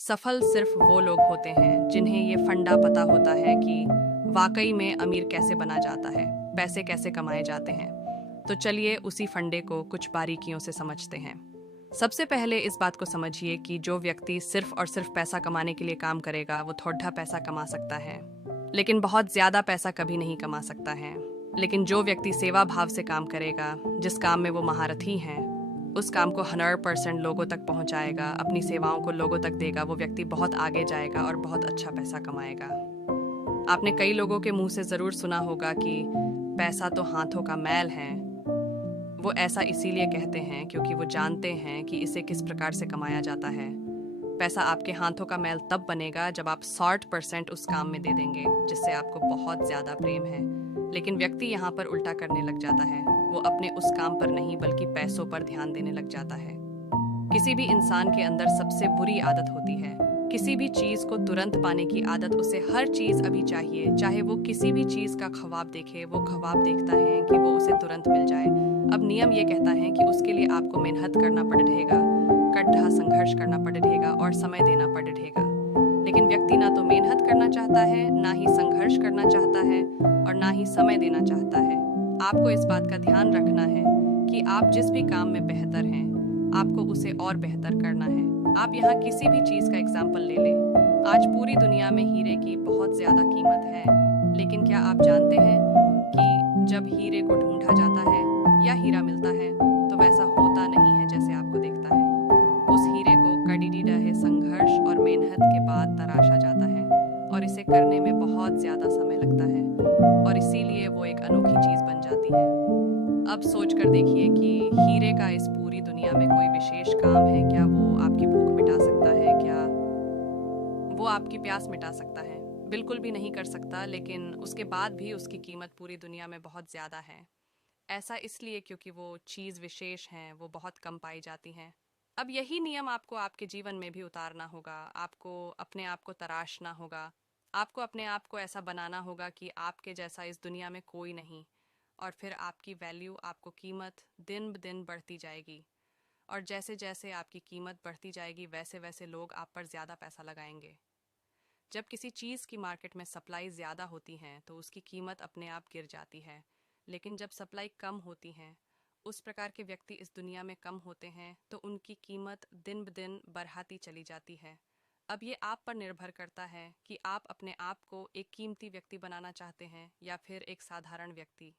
सफल सिर्फ वो लोग होते हैं जिन्हें ये फंडा पता होता है कि वाकई में अमीर कैसे बना जाता है, पैसे कैसे कमाए जाते हैं। तो चलिए उसी फंडे को कुछ बारीकियों से समझते हैं। सबसे पहले इस बात को समझिए कि जो व्यक्ति सिर्फ और सिर्फ पैसा कमाने के लिए काम करेगा वो थोड़ा पैसा कमा सकता है, लेकिन बहुत ज्यादा पैसा कभी नहीं कमा सकता है। लेकिन जो व्यक्ति सेवा भाव से काम करेगा, जिस काम में वो महारथी हैं, उस काम को 100% लोगों तक पहुंचाएगा, अपनी सेवाओं को लोगों तक देगा, वो व्यक्ति बहुत आगे जाएगा और बहुत अच्छा पैसा कमाएगा। आपने कई लोगों के मुंह से जरूर सुना होगा कि पैसा तो हाथों का मैल है। वो ऐसा इसीलिए कहते हैं क्योंकि वो जानते हैं कि इसे किस प्रकार से कमाया जाता है। पैसा आपके हाथों का मैल तब बनेगा जब आप 60% उस काम में दे देंगे जिससे आपको बहुत ज्यादा प्रेम है। लेकिन व्यक्ति यहाँ पर उल्टा करने लग जाता है। वो अपने उस काम पर नहीं बल्कि पैसों पर ध्यान देने लग जाता है। किसी भी इंसान के अंदर सबसे बुरी आदत होती है किसी भी चीज को तुरंत पाने की आदत। उसे हर चीज अभी चाहिए, चाहे वो किसी भी चीज का ख्वाब देखे। वो ख्वाब देखता है कि वो उसे तुरंत मिल जाए। अब नियम ये कहता है कि उसके लिए आपको मेहनत करना पड़ेगा, कड़ा संघर्ष करना पड़ेगा और समय देना पड़ेगा। लेकिन व्यक्ति ना तो मेहनत करना चाहता है, ना ही संघर्ष करना चाहता है और ना ही समय देना चाहता है। आपको इस बात का ध्यान रखना है कि आप जिस भी काम में बेहतर हैं, आपको उसे और बेहतर करना है। आप यहाँ किसी भी चीज का एग्जाम्पल ले लें। आज पूरी दुनिया में हीरे की बहुत ज्यादा कीमत है, लेकिन क्या आप जानते हैं कि जब हीरे को ढूंढा जाता है या हीरा मिलता है तो वैसा होता नहीं है जैसे आपको दिखता है। उस हीरे को कड़ी रहे संघर्ष और मेहनत के बाद तराशा जाता है और इसे करने में बहुत ज्यादा समय लगता है और इसीलिए वो एक अनोखी चीज बन जाती है। अब सोच कर देखिए कि हीरे का इस पूरी दुनिया में कोई विशेष काम है क्या? वो आपकी भूख मिटा सकता है क्या? वो आपकी प्यास मिटा सकता है? बिल्कुल भी नहीं कर सकता। लेकिन उसके बाद भी उसकी कीमत पूरी दुनिया में बहुत ज्यादा है। ऐसा इसलिए क्योंकि वो चीज विशेष है, वो बहुत कम पाई जाती हैं। अब यही नियम आपको आपके जीवन में भी उतारना होगा। आपको अपने आप को तराशना होगा। आपको अपने आप को ऐसा बनाना होगा कि आपके जैसा इस दुनिया में कोई नहीं। और फिर आपकी वैल्यू, आपको कीमत दिन ब दिन बढ़ती जाएगी। और जैसे जैसे आपकी कीमत बढ़ती जाएगी वैसे वैसे लोग आप पर ज़्यादा पैसा लगाएंगे। जब किसी चीज़ की मार्केट में सप्लाई ज़्यादा होती है तो उसकी कीमत अपने आप गिर जाती है। लेकिन जब सप्लाई कम होती है, उस प्रकार के व्यक्ति इस दुनिया में कम होते हैं तो उनकी कीमत दिन ब दिन बढ़ाती चली जाती है। अब ये आप पर निर्भर करता है कि आप अपने आप को एक कीमती व्यक्ति बनाना चाहते हैं या फिर एक साधारण व्यक्ति।